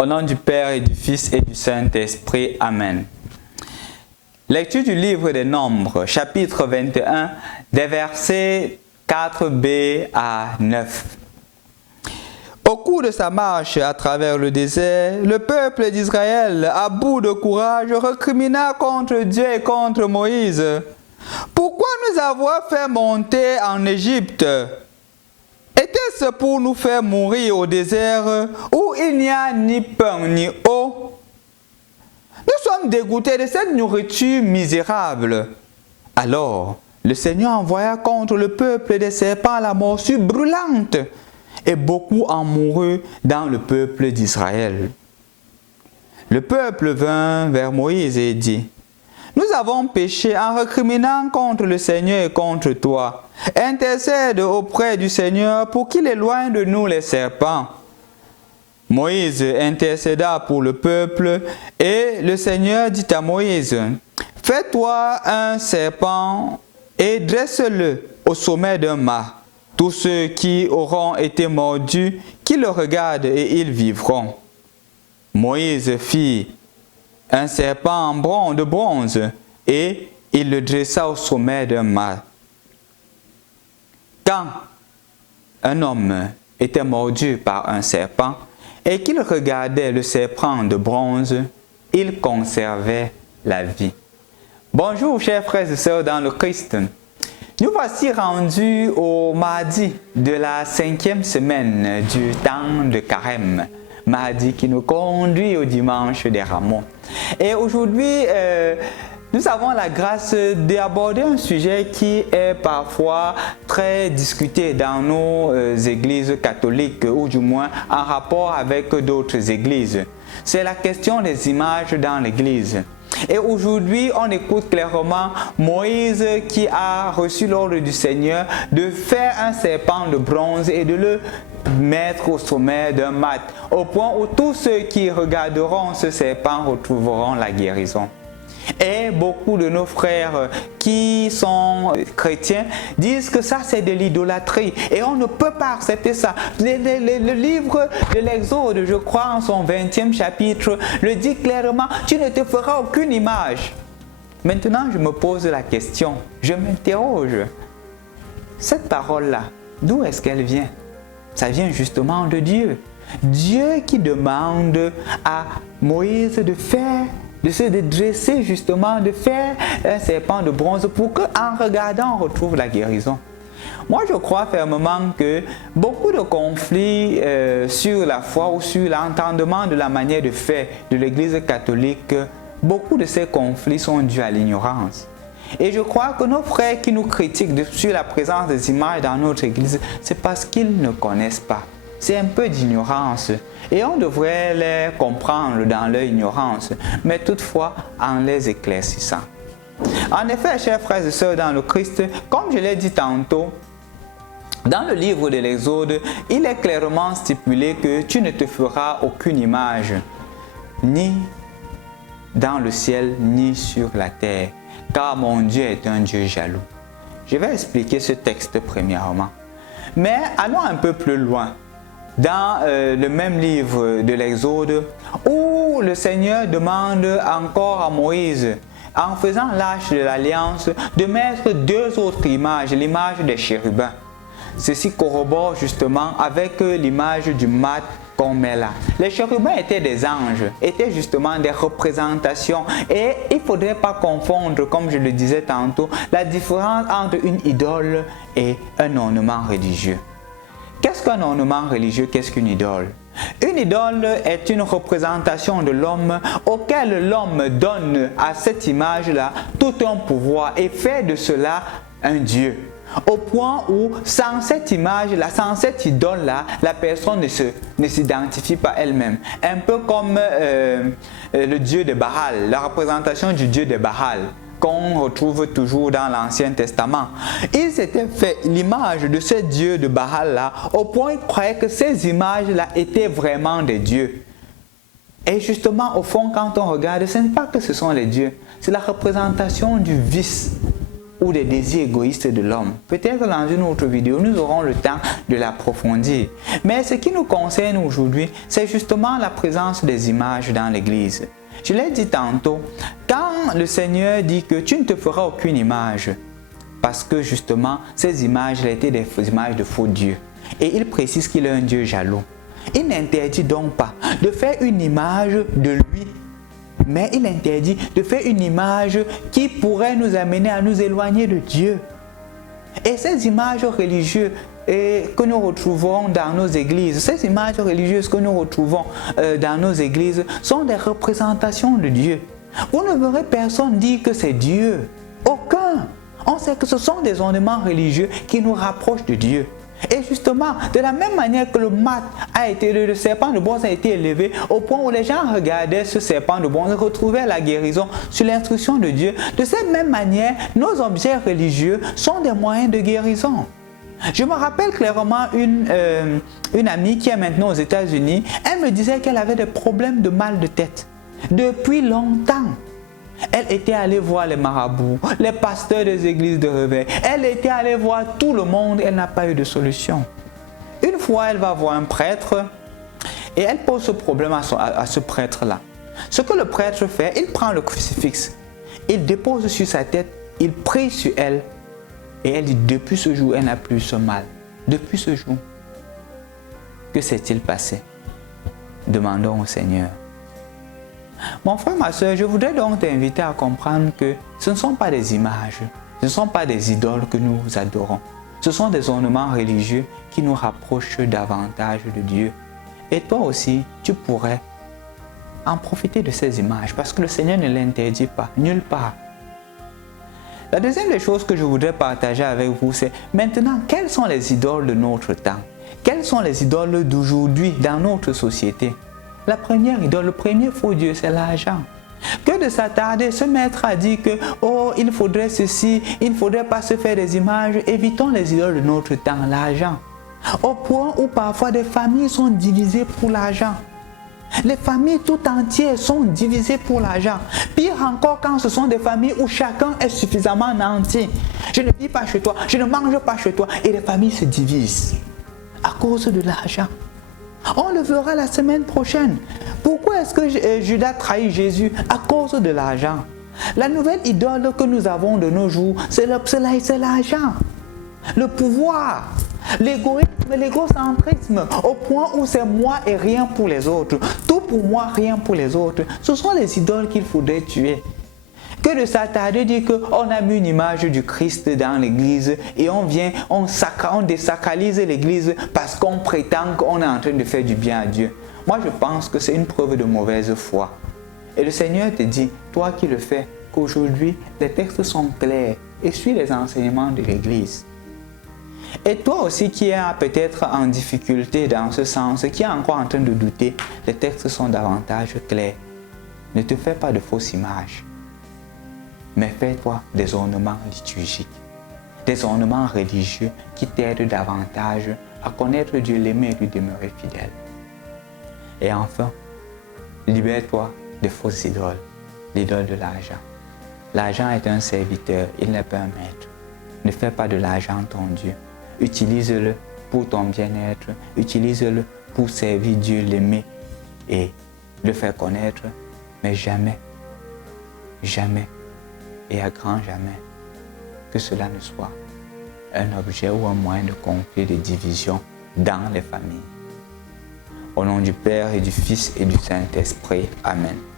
Au nom du Père et du Fils et du Saint-Esprit. Amen. Lecture du livre des Nombres, chapitre 21, des versets 4b à 9. Au cours de sa marche à travers le désert, le peuple d'Israël, à bout de courage, recrimina contre Dieu et contre Moïse. Pourquoi nous avoir fait monter en Égypte? Était-ce pour nous faire mourir au désert où il n'y a ni pain ni eau? Nous sommes dégoûtés de cette nourriture misérable. Alors, le Seigneur envoya contre le peuple des serpents à la morsure brûlante, et beaucoup en moururent dans le peuple d'Israël. Le peuple vint vers Moïse et dit: Nous avons péché en recriminant contre le Seigneur et contre toi. Intercède auprès du Seigneur pour qu'il éloigne de nous les serpents. Moïse intercéda pour le peuple, et le Seigneur dit à Moïse: Fais-toi un serpent et dresse-le au sommet d'un mât. Tous ceux qui auront été mordus, qu'ils le regardent et ils vivront. Moïse fit un serpent de bronze et il le dressa au sommet d'un mât. Quand un homme était mordu par un serpent et qu'il regardait le serpent de bronze, il conservait la vie. Bonjour chers frères et sœurs dans le Christ. Nous voici rendus au mardi de la 5e semaine du temps de Carême, mardi qui nous conduit au dimanche des Rameaux. Et aujourd'hui, nous avons la grâce d'aborder un sujet qui est parfois très discuté dans nos églises catholiques, ou du moins en rapport avec d'autres églises. C'est la question des images dans l'église. Et aujourd'hui, on écoute clairement Moïse qui a reçu l'ordre du Seigneur de faire un serpent de bronze et de le mettre au sommet d'un mât, au point où tous ceux qui regarderont ce serpent retrouveront la guérison. Et beaucoup de nos frères qui sont chrétiens disent que ça c'est de l'idolâtrie et on ne peut pas accepter ça. Le livre de l'Exode, je crois en son 20e chapitre, le dit clairement: tu ne te feras aucune image. Maintenant je me pose la question, je m'interroge, cette parole-là, d'où est-ce qu'elle vient? Ça vient justement de Dieu. Dieu qui demande à Moïse de dresser justement, de faire un serpent de bronze pour qu'en regardant on retrouve la guérison. Moi je crois fermement que beaucoup de conflits sur la foi ou sur l'entendement de la manière de faire de l'Église catholique, beaucoup de ces conflits sont dus à l'ignorance. Et je crois que nos frères qui nous critiquent sur la présence des images dans notre Église, c'est parce qu'ils ne connaissent pas. C'est un peu d'ignorance et on devrait les comprendre dans leur ignorance, mais toutefois en les éclaircissant. En effet, chers frères et sœurs dans le Christ, comme je l'ai dit tantôt, dans le livre de l'Exode, il est clairement stipulé que tu ne te feras aucune image, ni dans le ciel, ni sur la terre, car mon Dieu est un Dieu jaloux. Je vais expliquer ce texte premièrement. Mais allons un peu plus loin. Dans le même livre de l'Exode, où le Seigneur demande encore à Moïse, en faisant l'arche de l'alliance, de mettre deux autres images, l'image des chérubins. Ceci corrobore justement avec l'image du mât qu'on met là. Les chérubins étaient des anges, étaient justement des représentations, et il ne faudrait pas confondre, comme je le disais tantôt, la différence entre une idole et un ornement religieux. Qu'est-ce qu'un ornement religieux? Qu'est-ce qu'une idole? Une idole est une représentation de l'homme auquel l'homme donne à cette image-là tout un pouvoir et fait de cela un Dieu. Au point où sans cette image-là, sans cette idole-là, la personne ne s'identifie pas elle-même. Un peu comme le dieu de Baal, la représentation du dieu de Baal, qu'on retrouve toujours dans l'Ancien Testament. Ils s'étaient fait l'image de ce dieu de Baal-là, au point qu'ils croyaient que ces images-là étaient vraiment des dieux. Et justement, au fond, quand on regarde, ce n'est pas que ce sont les dieux, c'est la représentation du vice. ou des désirs égoïstes de l'homme. Peut-être dans une autre vidéo, nous aurons le temps de l'approfondir. Mais ce qui nous concerne aujourd'hui, c'est justement la présence des images dans l'Église. Je l'ai dit tantôt, quand le Seigneur dit que tu ne te feras aucune image, parce que justement, ces images étaient des images de faux dieux. Et il précise qu'il est un Dieu jaloux. Il n'interdit donc pas de faire une image de lui, mais il interdit de faire une image qui pourrait nous amener à nous éloigner de Dieu. Et ces images religieuses que nous retrouvons dans nos églises, ces images religieuses que nous retrouvons dans nos églises sont des représentations de Dieu. Vous ne verrez personne dire que c'est Dieu. Aucun. On sait que ce sont des ornements religieux qui nous rapprochent de Dieu. Et justement, de la même manière que le serpent de bronze a été élevé au point où les gens regardaient ce serpent de bronze et retrouvaient la guérison sur l'instruction de Dieu, de cette même manière, nos objets religieux sont des moyens de guérison. Je me rappelle clairement une amie qui est maintenant aux États-Unis. Elle me disait qu'elle avait des problèmes de mal de tête depuis longtemps. Elle était allée voir les marabouts, les pasteurs des églises de réveil. Elle était allée voir tout le monde. Elle n'a pas eu de solution. Une fois, elle va voir un prêtre et elle pose ce problème à ce prêtre-là. Ce que le prêtre fait, il prend le crucifix, il dépose sur sa tête, il prie sur elle et elle dit depuis ce jour, elle n'a plus ce mal. Depuis ce jour, que s'est-il passé? Demandons au Seigneur. Mon frère, ma soeur, je voudrais donc t'inviter à comprendre que ce ne sont pas des images, ce ne sont pas des idoles que nous adorons. Ce sont des ornements religieux qui nous rapprochent davantage de Dieu. Et toi aussi, tu pourrais en profiter de ces images parce que le Seigneur ne l'interdit pas, nulle part. La deuxième des choses que je voudrais partager avec vous, c'est maintenant, quelles sont les idoles de notre temps? Quelles sont les idoles d'aujourd'hui dans notre société? La première idole, le premier faux Dieu, c'est l'argent. Que de s'attarder, se mettre à dire que oh, il faudrait ceci, il ne faudrait pas se faire des images. Évitons les idoles de notre temps, l'argent. Au point où parfois des familles sont divisées pour l'argent. Les familles tout entières sont divisées pour l'argent. Pire encore quand ce sont des familles où chacun est suffisamment nanti. Je ne vis pas chez toi, je ne mange pas chez toi. Et les familles se divisent à cause de l'argent. On le verra la semaine prochaine. Pourquoi est-ce que Judas trahit Jésus? À cause de l'argent. La nouvelle idole que nous avons de nos jours, c'est l'argent. Le pouvoir, l'égoïsme, l'égocentrisme, au point où c'est moi et rien pour les autres. Tout pour moi, rien pour les autres. Ce sont les idoles qu'il faudrait tuer. Que de s'attarder, dire qu'on a mis une image du Christ dans l'église et on désacralise l'église parce qu'on prétend qu'on est en train de faire du bien à Dieu. Moi, je pense que c'est une preuve de mauvaise foi. Et le Seigneur te dit, toi qui le fais, qu'aujourd'hui, les textes sont clairs et suis les enseignements de l'église. Et toi aussi qui es peut-être en difficulté dans ce sens, qui est encore en train de douter, les textes sont davantage clairs. Ne te fais pas de fausses images. Mais fais-toi des ornements liturgiques, des ornements religieux qui t'aident davantage à connaître Dieu, l'aimer et lui demeurer fidèle. Et enfin, libère-toi des fausses idoles, l'idole de l'argent. L'argent est un serviteur, il n'est pas un maître. Ne fais pas de l'argent ton Dieu. Utilise-le pour ton bien-être, utilise-le pour servir Dieu, l'aimer et le faire connaître, mais jamais, jamais, et à grand jamais, que cela ne soit un objet ou un moyen de conflit, de division dans les familles. Au nom du Père et du Fils et du Saint-Esprit. Amen.